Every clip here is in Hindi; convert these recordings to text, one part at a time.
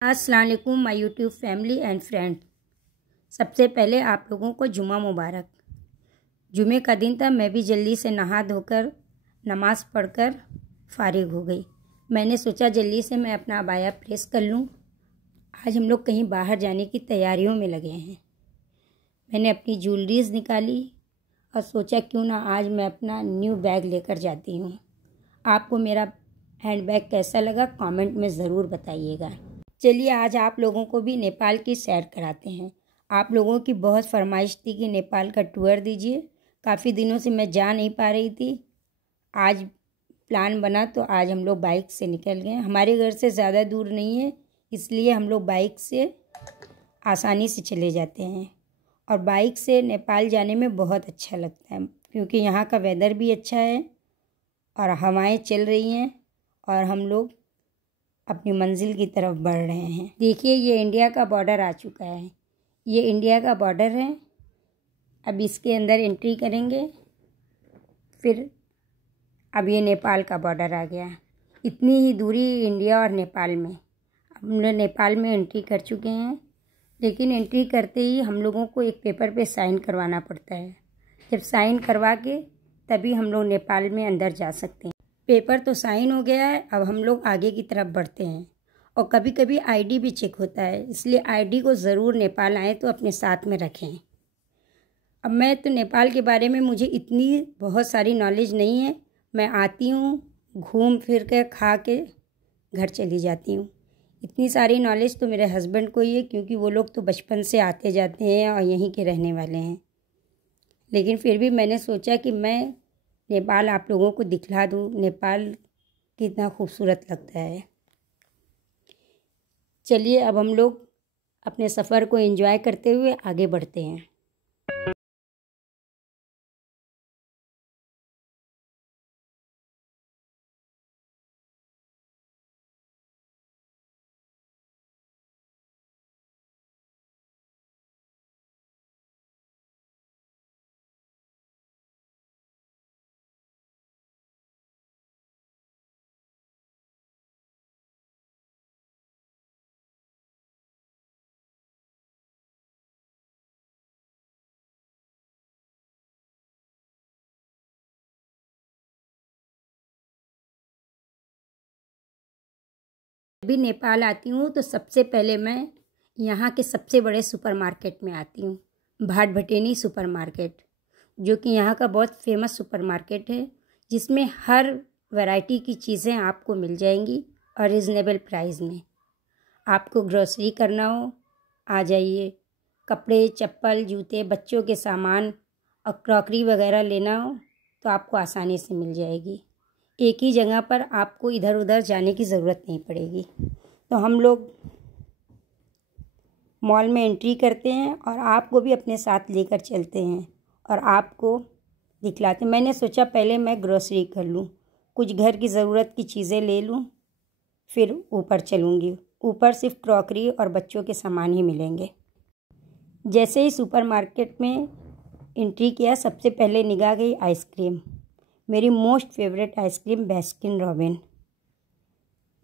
अस्सलाम वालेकुम my YouTube family and friend. सबसे पहले आप लोगों को जुमा मुबारक। जुमे का दिन था, मैं भी जल्दी से नहा धोकर नमाज़ पढ़कर फ़ारिग हो गई। मैंने सोचा जल्दी से मैं अपना अबाया प्रेस कर लूँ। आज हम लोग कहीं बाहर जाने की तैयारियों में लगे हैं। मैंने अपनी ज्वेलरीज़ निकाली और सोचा क्यों ना आज मैं अपना न्यू बैग लेकर जाती हूँ। आपको मेरा हैंड बैग कैसा लगा कमेंट में ज़रूर बताइएगा। चलिए आज आप लोगों को भी नेपाल की सैर कराते हैं। आप लोगों की बहुत फरमाइश थी कि नेपाल का टूर दीजिए। काफ़ी दिनों से मैं जा नहीं पा रही थी। आज प्लान बना तो आज हम लोग बाइक से निकल गए। हमारे घर से ज़्यादा दूर नहीं है, इसलिए हम लोग बाइक से आसानी से चले जाते हैं। और बाइक से नेपाल जाने में बहुत अच्छा लगता है क्योंकि यहाँ का वेदर भी अच्छा है और हवाएं चल रही हैं और हम लोग अपनी मंजिल की तरफ बढ़ रहे हैं। देखिए ये इंडिया का बॉर्डर आ चुका है। ये इंडिया का बॉर्डर है। अब इसके अंदर एंट्री करेंगे, फिर अब ये नेपाल का बॉर्डर आ गया। इतनी ही दूरी इंडिया और नेपाल में। अब हम लोग नेपाल में एंट्री कर चुके हैं, लेकिन एंट्री करते ही हम लोगों को एक पेपर पे साइन करवाना पड़ता है। जब साइन करवा के तभी हम लोग नेपाल में अंदर जा सकते हैं। पेपर तो साइन हो गया है, अब हम लोग आगे की तरफ बढ़ते हैं। और कभी कभी आईडी भी चेक होता है, इसलिए आईडी को ज़रूर नेपाल आए तो अपने साथ में रखें। अब मैं तो नेपाल के बारे में मुझे इतनी बहुत सारी नॉलेज नहीं है। मैं आती हूँ, घूम फिर के खा के घर चली जाती हूँ। इतनी सारी नॉलेज तो मेरे हस्बैंड को ही है क्योंकि वो लोग तो बचपन से आते जाते हैं और यहीं के रहने वाले हैं। लेकिन फिर भी मैंने सोचा कि मैं नेपाल आप लोगों को दिखला दूँ, नेपाल कितना खूबसूरत लगता है। चलिए अब हम लोग अपने सफ़र को एंजॉय करते हुए आगे बढ़ते हैं। भी नेपाल आती हूँ तो सबसे पहले मैं यहाँ के सबसे बड़े सुपरमार्केट में आती हूँ, भाट-भटेनी सुपरमार्केट, जो कि यहाँ का बहुत फेमस सुपरमार्केट है, जिसमें हर वैरायटी की चीज़ें आपको मिल जाएंगी और रिजनेबल प्राइस में। आपको ग्रोसरी करना हो आ जाइए, कपड़े चप्पल जूते बच्चों के सामान और क्रॉकरी वगैरह लेना हो तो आपको आसानी से मिल जाएगी। एक ही जगह पर आपको इधर उधर जाने की ज़रूरत नहीं पड़ेगी। तो हम लोग मॉल में एंट्री करते हैं और आपको भी अपने साथ लेकर चलते हैं और आपको दिखलाते हैं। मैंने सोचा पहले मैं ग्रोसरी कर लूँ, कुछ घर की ज़रूरत की चीज़ें ले लूँ, फिर ऊपर चलूँगी। ऊपर सिर्फ क्रॉकरी और बच्चों के सामान ही मिलेंगे। जैसे ही सुपरमार्केट में एंट्री किया, सबसे पहले निगाह गई आइसक्रीम। मेरी most favourite ice cream Baskin robin.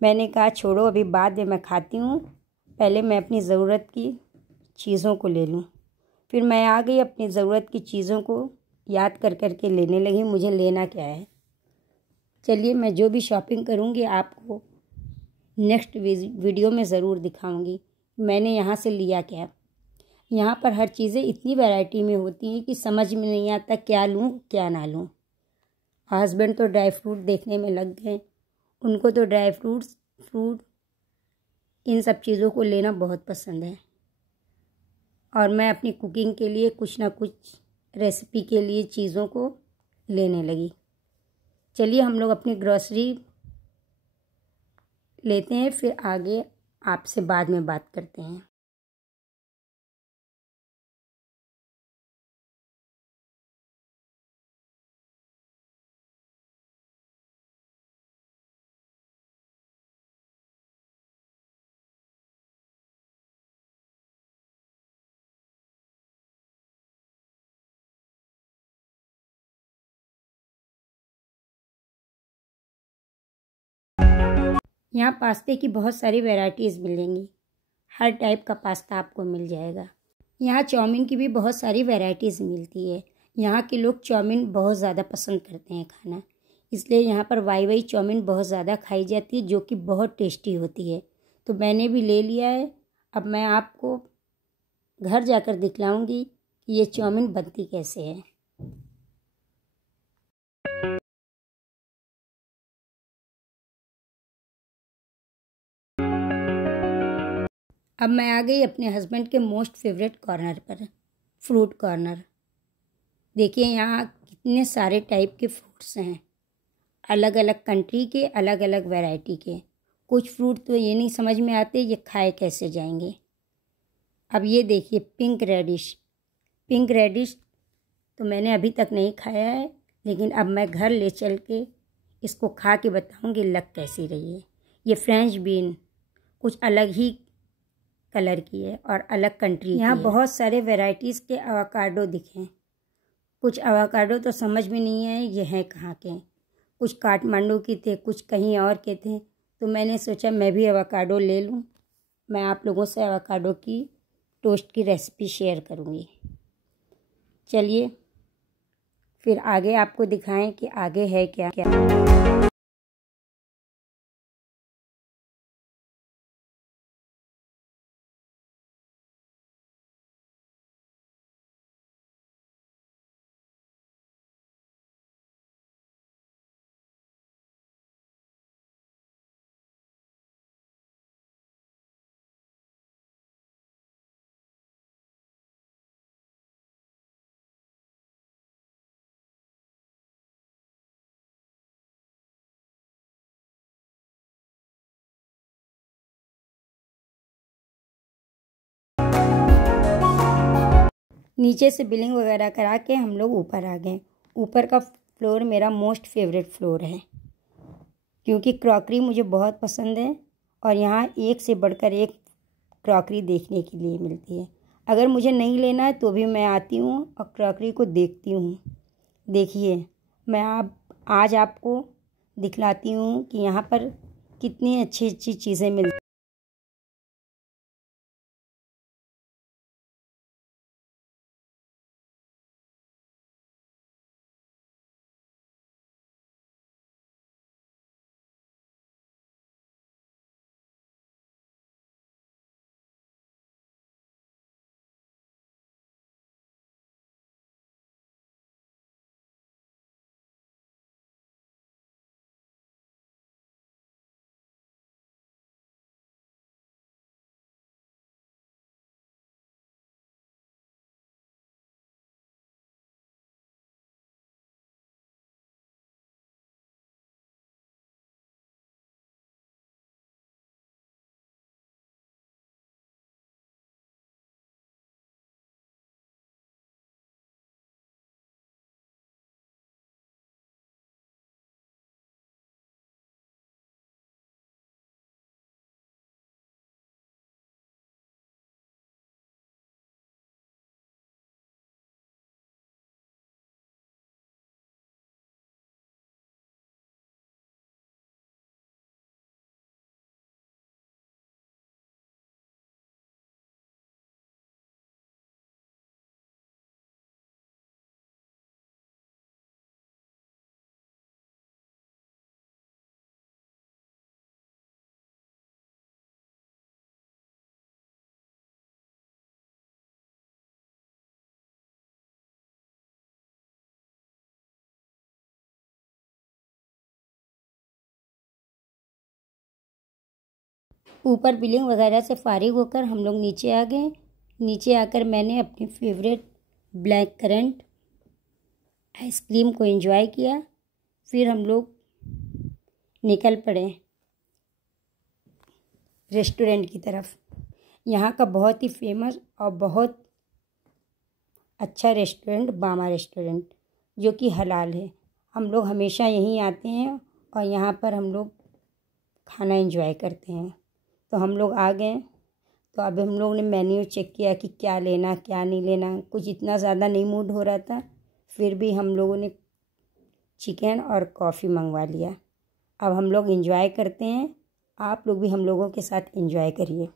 मैंने कहा छोड़ो अभी बाद में मैं खाती हूँ, पहले मैं अपनी ज़रूरत की चीज़ों को ले लूँ। फिर मैं आ गई, अपनी ज़रूरत की चीज़ों को याद कर कर के लेने लगी मुझे लेना क्या है। चलिए मैं जो भी शॉपिंग करूँगी आपको नेक्स्ट वीडियो में ज़रूर दिखाऊँगी मैंने यहाँ से लिया क्या। यहाँ पर हर चीज़ें इतनी वैरायटी में होती हैं कि समझ में नहीं आता क्या लूँ क्या ना लूँ। हस्बैंड तो ड्राई फ्रूट देखने में लग गए, उनको तो ड्राई फ्रूट इन सब चीज़ों को लेना बहुत पसंद है। और मैं अपनी कुकिंग के लिए कुछ ना कुछ रेसिपी के लिए चीज़ों को लेने लगी। चलिए हम लोग अपनी ग्रोसरी लेते हैं, फिर आगे आपसे बाद में बात करते हैं। यहाँ पास्ते की बहुत सारी वैरायटीज़ मिलेंगी। हर टाइप का पास्ता आपको मिल जाएगा। यहाँ चाउमीन की भी बहुत सारी वैरायटीज़ मिलती है। यहाँ के लोग चाउमीन बहुत ज़्यादा पसंद करते हैं खाना, इसलिए यहाँ पर वाई वाई चाउमीन बहुत ज़्यादा खाई जाती है, जो कि बहुत टेस्टी होती है। तो मैंने भी ले लिया है। अब मैं आपको घर जाकर दिखलाऊंगी कि ये चाउमीन बनती कैसे है। अब मैं आ गई अपने हस्बैंड के मोस्ट फेवरेट कॉर्नर पर, फ्रूट कॉर्नर। देखिए यहाँ कितने सारे टाइप के फ्रूट्स हैं, अलग अलग कंट्री के, अलग अलग वैरायटी के। कुछ फ्रूट तो ये नहीं समझ में आते ये खाए कैसे जाएंगे। अब ये देखिए पिंक रेडिश तो मैंने अभी तक नहीं खाया है, लेकिन अब मैं घर ले चल के इसको खा के बताऊँगी लग कैसी रही है। ये फ्रेंच बीन कुछ अलग ही कलर की है और अलग कंट्री की है। यहाँ बहुत सारे वैरायटीज़ के एवोकाडो दिखे। कुछ एवोकाडो तो समझ में नहीं आए ये हैं कहाँ के। कुछ काठमांडू के थे, कुछ कहीं और के थे। तो मैंने सोचा मैं भी एवोकाडो ले लूँ। मैं आप लोगों से एवोकाडो की टोस्ट की रेसिपी शेयर करूँगी। चलिए फिर आगे आपको दिखाएं कि आगे है क्या क्या। नीचे से बिलिंग वगैरह करा के हम लोग ऊपर आ गए। ऊपर का फ्लोर मेरा मोस्ट फेवरेट फ्लोर है, क्योंकि क्रॉकरी मुझे बहुत पसंद है और यहाँ एक से बढ़कर एक क्रॉकरी देखने के लिए मिलती है। अगर मुझे नहीं लेना है तो भी मैं आती हूँ और क्रॉकरी को देखती हूँ। देखिए मैं आज आपको दिखलाती हूँ कि यहाँ पर कितनी अच्छी अच्छी चीज़ें मिलती। ऊपर बिलिंग वगैरह से फारिग होकर हम लोग नीचे आ गए। नीचे आकर मैंने अपनी फेवरेट ब्लैक करंट आइसक्रीम को एंजॉय किया। फिर हम लोग निकल पड़े रेस्टोरेंट की तरफ। यहाँ का बहुत ही फेमस और बहुत अच्छा रेस्टोरेंट बामा रेस्टोरेंट, जो कि हलाल है। हम लोग हमेशा यहीं आते हैं और यहाँ पर हम लोग खाना एंजॉय करते हैं। तो हम लोग आ गए। तो अब हम लोग ने मेन्यू चेक किया कि क्या लेना क्या नहीं लेना। कुछ इतना ज़्यादा नहीं मूड हो रहा था, फिर भी हम लोगों ने चिकन और कॉफ़ी मंगवा लिया। अब हम लोग एंजॉय करते हैं। आप लोग भी हम लोगों के साथ एंजॉय करिए।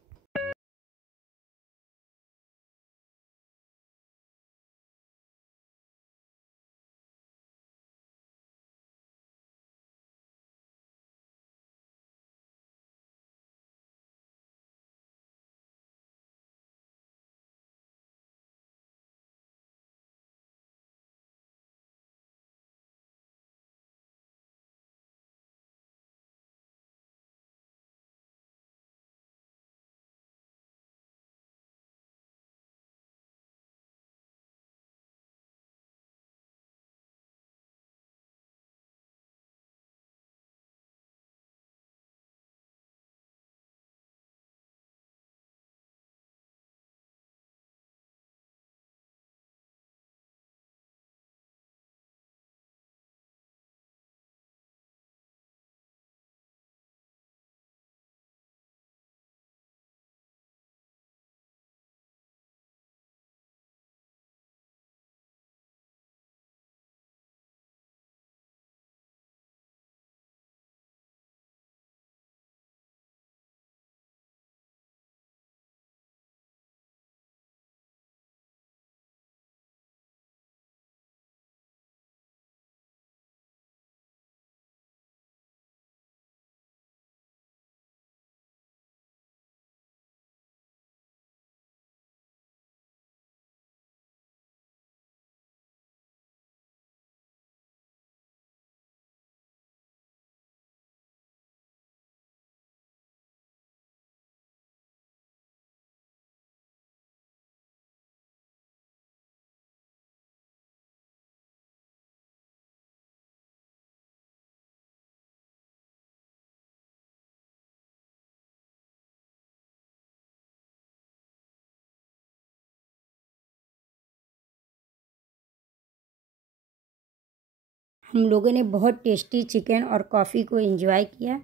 हम लोगों ने बहुत टेस्टी चिकन और कॉफ़ी को एंजॉय किया।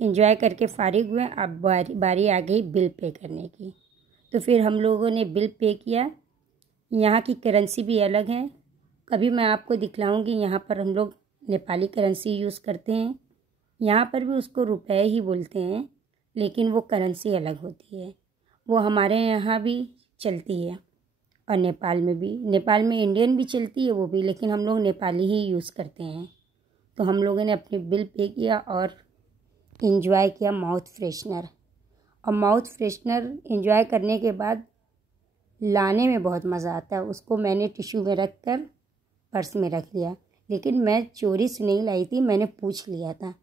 एंजॉय करके फारिग हुए। अब बारी आ गई बिल पे करने की। तो फिर हम लोगों ने बिल पे किया। यहाँ की करेंसी भी अलग है, कभी मैं आपको दिखलाऊंगी। यहाँ पर हम लोग नेपाली करेंसी यूज़ करते हैं। यहाँ पर भी उसको रुपए ही बोलते हैं, लेकिन वो करेंसी अलग होती है। वो हमारे यहाँ भी चलती है और नेपाल में भी। नेपाल में इंडियन भी चलती है वो भी, लेकिन हम लोग नेपाली ही यूज़ करते हैं। तो हम लोगों ने अपने बिल पे किया और एंजॉय किया माउथ फ्रेशनर। और माउथ फ्रेशनर एंजॉय करने के बाद लाने में बहुत मज़ा आता है। उसको मैंने टिश्यू में रख कर पर्स में रख लिया, लेकिन मैं चोरी से नहीं लाई थी, मैंने पूछ लिया था,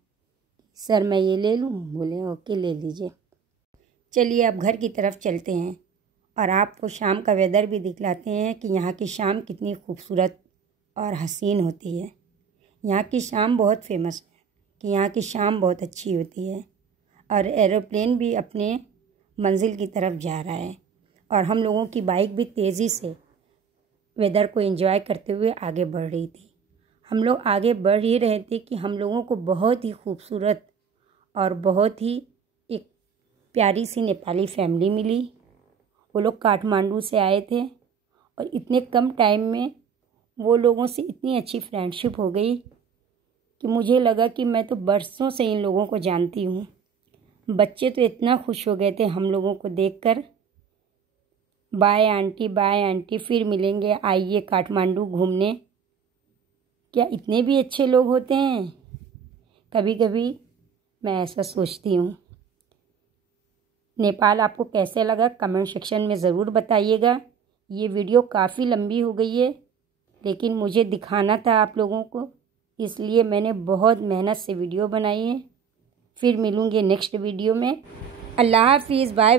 सर मैं ये ले लूँ? बोले ओके ले लीजिए। चलिए अब घर की तरफ चलते हैं और आपको शाम का वेदर भी दिखलाते हैं कि यहाँ की शाम कितनी खूबसूरत और हसीन होती है। यहाँ की शाम बहुत फेमस है कि यहाँ की शाम बहुत अच्छी होती है। और एरोप्लेन भी अपने मंजिल की तरफ जा रहा है और हम लोगों की बाइक भी तेज़ी से वेदर को एंजॉय करते हुए आगे बढ़ रही थी। हम लोग आगे बढ़ ही रहे थे कि हम लोगों को बहुत ही खूबसूरत और बहुत ही एक प्यारी सी नेपाली फैमिली मिली। वो लोग काठमांडू से आए थे और इतने कम टाइम में वो लोगों से इतनी अच्छी फ्रेंडशिप हो गई कि मुझे लगा कि मैं तो बरसों से इन लोगों को जानती हूँ। बच्चे तो इतना खुश हो गए थे हम लोगों को देखकर। बाय आंटी, फिर मिलेंगे, आइए काठमांडू घूमने। क्या इतने भी अच्छे लोग होते हैं? कभी कभी मैं ऐसा सोचती हूँ। नेपाल आपको कैसे लगा कमेंट सेक्शन में ज़रूर बताइएगा। ये वीडियो काफ़ी लंबी हो गई है, लेकिन मुझे दिखाना था आप लोगों को, इसलिए मैंने बहुत मेहनत से वीडियो बनाई है। फिर मिलूँगी नेक्स्ट वीडियो में। अल्लाह हाफिज़, बाय।